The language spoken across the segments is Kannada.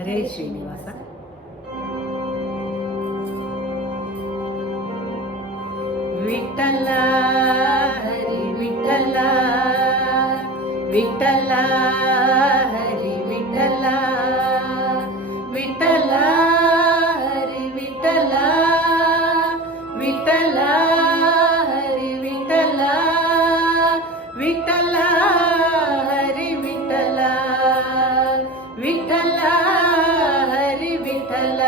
ಹರೇ ಶ್ರೀನಿವಾಸ. ವಿಠಲ ಹರಿ ವಿಠಲ, ವಿಠಲ ಹರಿ ವಿಠಲ, ವಿಠಲ ಹರಿ ವಿಠಲ, ವಿಠಲ ಹರಿ ವಿಠಲ, ವಿಠಲ ಹರಿ ವಿಠಲ, ವಿಠಲ ಹರಿ ವಿಠಲ.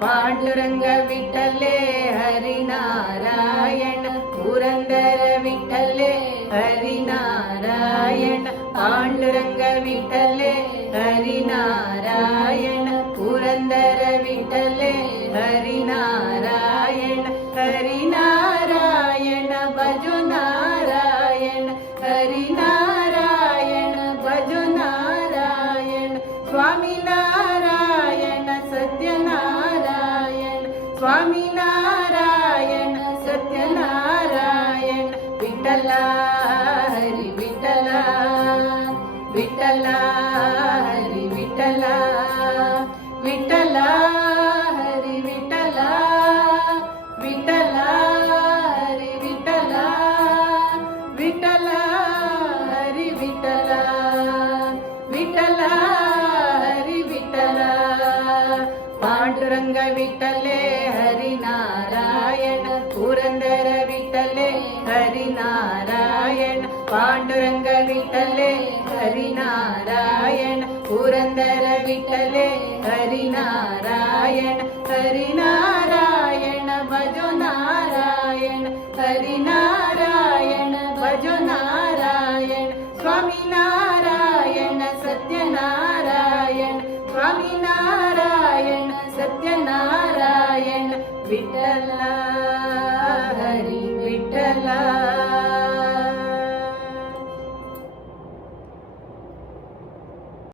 ಪಾಂಡುರಂಗ ವಿಠಲೆ ಹರಿನಾರಾಯಣ, ಪುರಂದರ ವಿಠಲೆ ಹರಿನಾರಾಯಣ. ಪಾಂಡುರಂಗ ವಿಠಲೆ ಹರಿನಾರಾಯಣ, ಪುರಂದರ ವಿಠಲೆ ಹರಿನಾರಾಯಣ. ಹರಿನಾರಾಯಣ ಭಜು ನಾರಾಯಣ, ಹರಿನಾರಾಯಣ ಭಜು ನಾರಾಯಣ. ಸ್ವಾಮಿ ನಾರಾಯಣ ಸತ್ಯನಾರಾಯಣ, ಸ್ವಾಮಿ ನಾರಾಯಣ ಸತ್ಯನಾರಾಯಣ. ವಿಠಲ ಹರಿ ವಿಠಲ, ವಿಠಲ ಹರಿ ವಿಠಲ, ವಿಠಲ ಹರಿ ವಿಠಲ, ವಿಠಲ ಹರಿ ವಿಠಲ, ವಿಠಲ ಹರಿ ವಿಠಲ, ವಿಠಲ ಹರಿ ವಿಠಲ. ಪಾಂಡುರಂಗ ವಿಠಲೆ ಹರಿನಾರಾಯಣ, ಪುರಂದರ ವಿಠಲೆ ಹರಿನಾರಾಯಣ. ಪಾಂಡುರಂಗ ವಿಠಲೆ ಹರಿನಾರಾಯಣ, ಪುರಂದರ ವಿಠಲೆ ಹರಿನಾರಾಯಣ. ಹರಿನಾರಾಯಣ ಭಜೋ ನಾರಾಯಣ, ಹರಿನಾರಾಯಣ ಭಜೋ ನಾರಾಯಣ. ಸ್ವಾಮಿ ನಾರಾಯಣ ಸತ್ಯನಾರಾಯಣ, ಸ್ವಾಮಿ ನಾರಾಯಣ ಸತ್ಯನಾರಾಯಣ. ವಿಠಲ